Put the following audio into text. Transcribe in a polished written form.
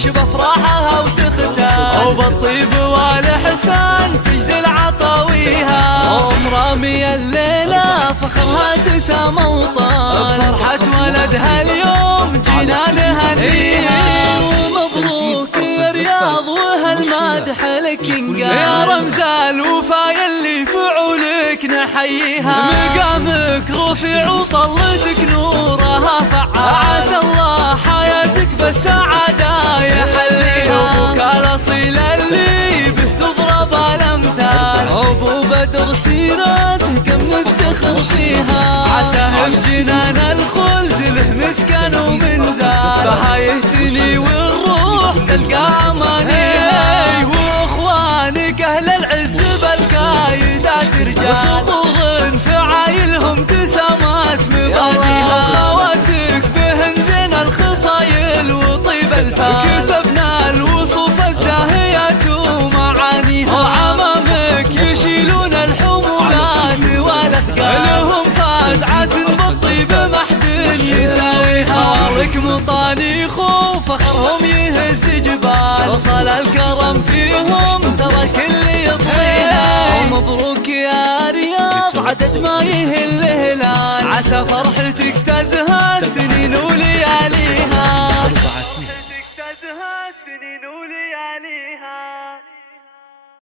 تعيش بافراحها وتختال، وبالطيب والإحسان تجزل عطاويها، رامية الليلة فخرها تسام وطال، بفرحة ولدها اليوم جينا نهنيها. ومبروك يا رياض وهالمادح لك ينقال، يا رمز الوفا يلي فعولك نحييها، مقامك رفيع وطلتك نورها فعال، عسى الله حياتك بالسعادة يحليها. أبوك الأصيل اللي به تضرب الأمثال، أبو بدر سيرته كم نفتخر فيها، عساه بجنان الخلد له مسكن ومنزال، بها يهتني والروح تلقى أمانيها. وإخوانك أهل العز بالكايدات رجال، وسطوغ فعايلهم تسامات مبادئها، خواتك بهن زين الخصايل وطيب الفال، كسبنا الوصوف الزاهيات ومعانيها، وعمامك يشيلون الحمولات والأثقال، لهم فازعة بالطيب ما حد يساويها، خوارك مصانيخ وفخرهم يهز جبال، وصل الكرم فيهم ترى كل يطويها. ومبروك يا رياض عدد ما يهل الهلال، عسى فرحتك تزهز